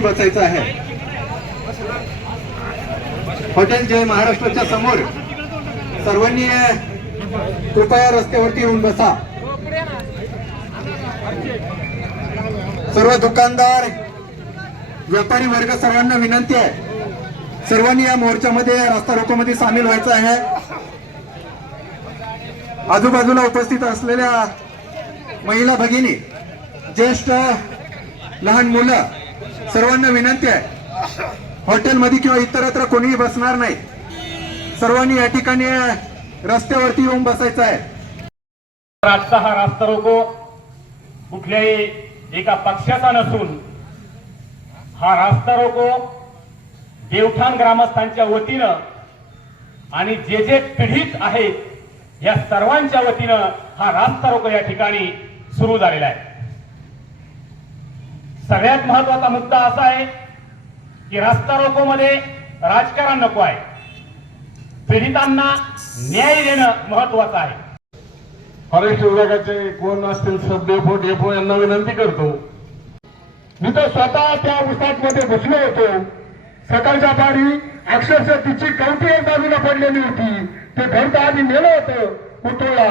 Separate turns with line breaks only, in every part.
बसायचं आहे. हॉटेल जय महाराष्ट्राच्या समोर. सर्वांनी कृपया रस्त्यावरती येऊन बसा. सर्व दुकानदार व्यापारी वर्ग सर्वांना विनंती आहे. सर्वांनी या मोर्चामध्ये रस्ता रोकोमध्ये सामील व्हायचं आहे. आजूबाजूला उपस्थित असलेल्या महिला भगिनी ज्येष्ठ लहान मुलं सर्वांना विनंती आहे. हॉटेलमध्ये किंवा इतरत्र कोणीही बसणार नाही. सर्वांनी या ठिकाणी रस्त्यावरती येऊन बसायचं आहे.
आजचा हा रास्ता रोको. कुठल्याही एका पक्षाचा नसून हा रास्ता रोको. देवठाण ग्रामस्थांच्या वतीनं आणि जे जे पीडित आहेत या सर्वांच्या वतीनं हा रास्ता रोको या ठिकाणी सुरू झालेला आहे. सगळ्यात महत्त्वाचा मुद्दा असा आहे की रस्ता रोको मध्ये राजकारण नको आहे. पीडितांना न्याय देणं महत्वाचं आहे.
फॉरेस्ट विभागाचे कोण असतील सब डेपो डेपो यांना विनंती करतो. मी तर स्वतः त्या उसात मध्ये बसलो होतो. सकाळच्या पारी अक्षरशः तिची कवटी एक बाजूला पडलेली होती. ते घरचं आधी नेलं होतं कुटोळा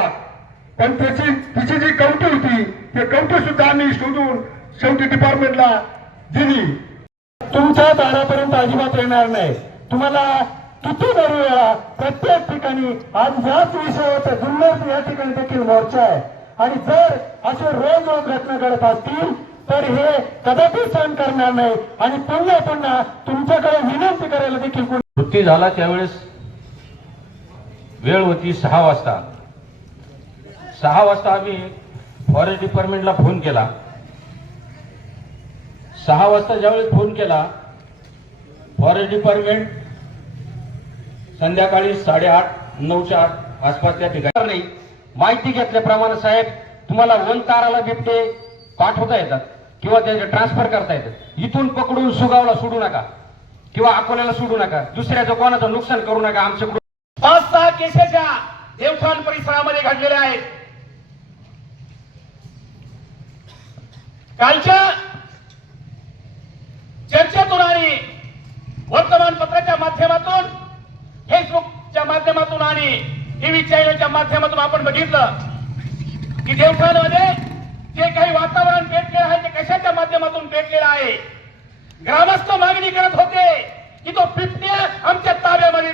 पण त्याची तिची जी कवटी होती ते कवटी सुद्धा आम्ही शोधून शेवटी डिपार्टमेंटला दिली. तुमच्या दारापर्यंत अजिबात येणार नाही. तुम्हाला किती दारू वेळा प्रत्येक ठिकाणी आज याच विषयावर जुन्नर या ठिकाणी देखील मोर्चा आहे. आणि जर असे रोज रोज घटना घडत असतील तर हे कदापि सहन करणार नाही. आणि पुन्हा पुन्हा तुमच्याकडे विनंती करायला देखील कोणी
मृत्यू झाला त्यावेळेस वेळ होती सहा वाजता. सहा वाजता आम्ही फॉरेस्ट डिपार्टमेंटला फोन केला. सहा वाजता ज्यावेळेस फोन केला फॉरेस्ट डिपार्टमेंट संध्याकाळी साडेआठ नऊच्या आठ आसपास त्या ठिकाणी नाही माहिती घेतल्याप्रमाणे साहेब तुम्हाला वन ताराला बिबटे पाठवता येतात किंवा त्याचे ट्रान्सफर करता येतात. इथून पकडून सुगावला सोडू नका किंवा अकोल्याला सोडू नका. दुसऱ्याचं कोणाचं नुकसान करू नका आमच्याकडून
पाच सहा केसेच्या देवठाण परिसरामध्ये घडलेल्या आहेत. कालच्या चर्चेतून आणि वर्तमानपत्राच्या माध्यमातून फेसबुकच्या होती आणि टीव्ही चॅनलच्या माध्यमातून आपण बघितलं की देवखानमध्ये जे काही वातावरण पेटलेलं आहे ते कशाच्या माध्यमातून पेटलेलं आहे? ग्रामस्थ मागणी करत होते की तो बिबट्या आमच्या ताब्यामध्ये